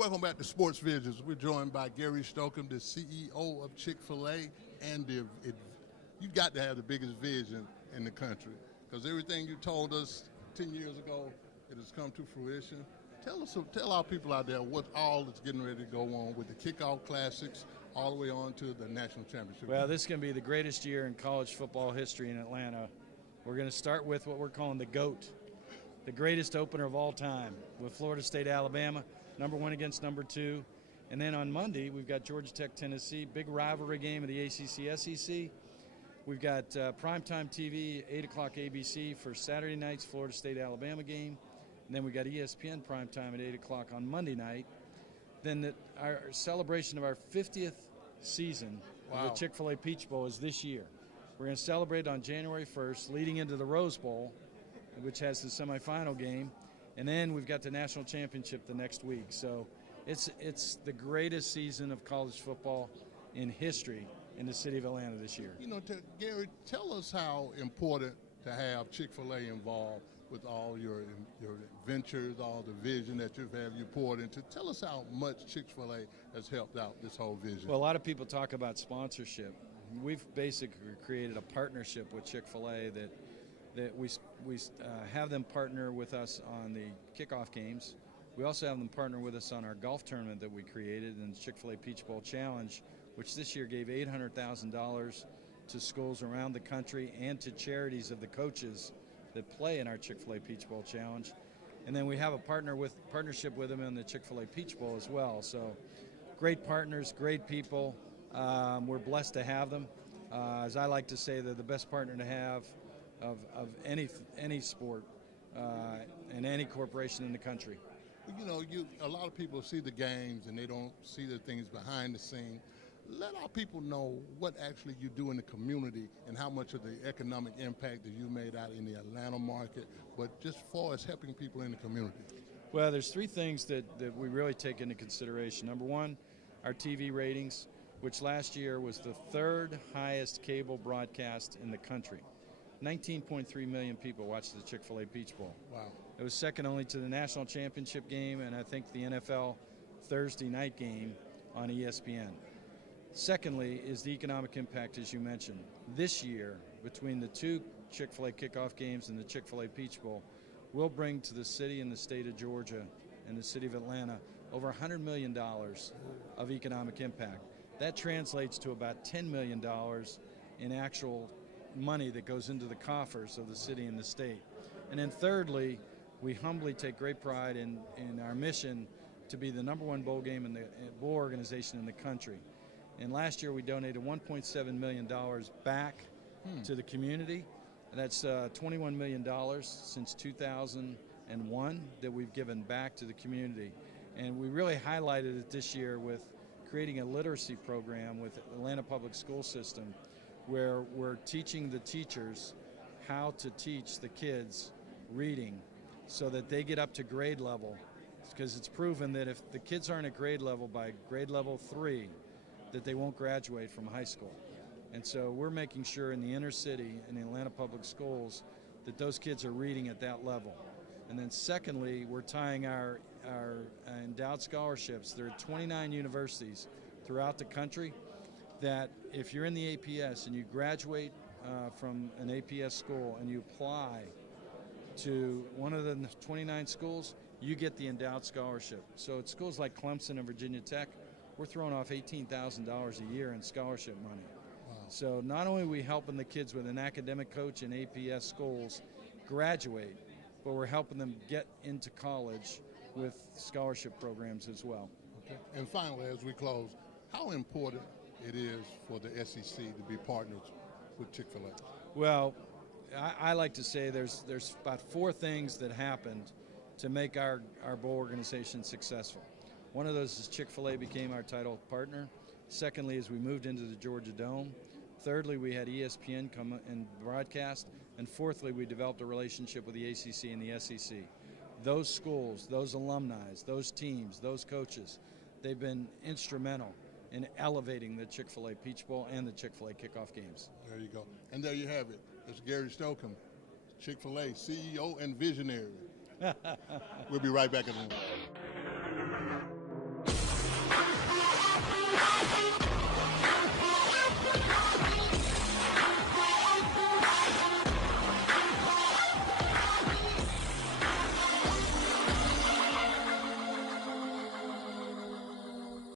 welcome back to Sports Visions. We're joined by Gary Stokan, the CEO of Chick-fil-A, and you've got to have the biggest vision in the country because everything you told us 10 years ago, it has come to fruition. Tell our people out there what all is getting ready to go on with the kickoff classics all the way on to the national championship. Well, this is going to be the greatest year in college football history in Atlanta. We're going to start with what we're calling the GOAT, the greatest opener of all time, with Florida State, Alabama, number 1 against number 2. And then on Monday, we've got Georgia Tech, Tennessee, big rivalry game of the ACC, SEC. We've got primetime TV, 8 o'clock ABC for Saturday night's Florida State, Alabama game. And then we got ESPN primetime at 8 o'clock on Monday night. Then our celebration of our 50th season of the Chick-fil-A Peach Bowl is this year. We're going to celebrate on January 1st, leading into the Rose Bowl, which has the semifinal game. And then we've got the national championship the next week. So it's the greatest season of college football in history in the city of Atlanta this year. You know, Gary, tell us how important to have Chick-fil-A involved with all your ventures, all the vision that you poured into. Tell us how much Chick-fil-A has helped out this whole vision. Well, a lot of people talk about sponsorship. We've basically created a partnership with Chick-fil-A that we have them partner with us on the kickoff games. We also have them partner with us on our golf tournament that we created in the Chick-fil-A Peach Bowl Challenge, which this year gave $800,000 to schools around the country and to charities of the coaches that play in our Chick-fil-A Peach Bowl Challenge. And then we have a partnership with them in the Chick-fil-A Peach Bowl as well. So great partners, great people. We're blessed to have them. As I like to say, they're the best partner to have of any sport and any corporation in the country. You know, a lot of people see the games and they don't see the things behind the scene. Let our people know what actually you do in the community and how much of the economic impact that you made out in the Atlanta market, but just far as helping people in the community. Well, there's 3 things that we really take into consideration. Number 1, our TV ratings, which last year was the 3rd highest cable broadcast in the country. 19.3 million people watched the Chick-fil-A Peach Bowl. Wow. It was second only to the national championship game and I think the NFL Thursday night game on ESPN. Secondly is the economic impact, as you mentioned. This year, between the 2 Chick-fil-A kickoff games and the Chick-fil-A Peach Bowl, we'll bring to the city and the state of Georgia and the city of Atlanta over $100 million of economic impact. That translates to about $10 million in actual money that goes into the coffers of the city and the state. And then thirdly, we humbly take great pride in our mission to be the #1 bowl game in the bowl organization in the country. And last year we donated $1.7 million back to the community. That's $21 million since 2001 that we've given back to the community. And we really highlighted it this year with creating a literacy program with Atlanta Public School System where we're teaching the teachers how to teach the kids reading so that they get up to grade level. Because it's proven that if the kids aren't at grade level by grade level 3, that they won't graduate from high school. And so we're making sure in the inner city in the Atlanta Public Schools that those kids are reading at that level. And then secondly, we're tying our endowed scholarships. There are 29 universities throughout the country that if you're in the APS and you graduate from an APS school and you apply to one of the 29 schools, you get the endowed scholarship. So at schools like Clemson and Virginia Tech, we're throwing off $18,000 a year in scholarship money. Wow. So not only are we helping the kids with an academic coach in APS schools graduate, but we're helping them get into college with scholarship programs as well. Okay. And finally, as we close, how important it is for the SEC to be partners with Chick-fil-A? Well, I like to say there's about 4 things that happened to make our bowl organization successful. One of those is Chick-fil-A became our title partner. Secondly is we moved into the Georgia Dome. Thirdly, we had ESPN come and broadcast. And fourthly, we developed a relationship with the ACC and the SEC. Those schools, those alumni, those teams, those coaches, they've been instrumental in elevating the Chick-fil-A Peach Bowl and the Chick-fil-A kickoff games. There you go. And there you have it. It's Gary Stokan, Chick-fil-A CEO and visionary. We'll be right back in a minute.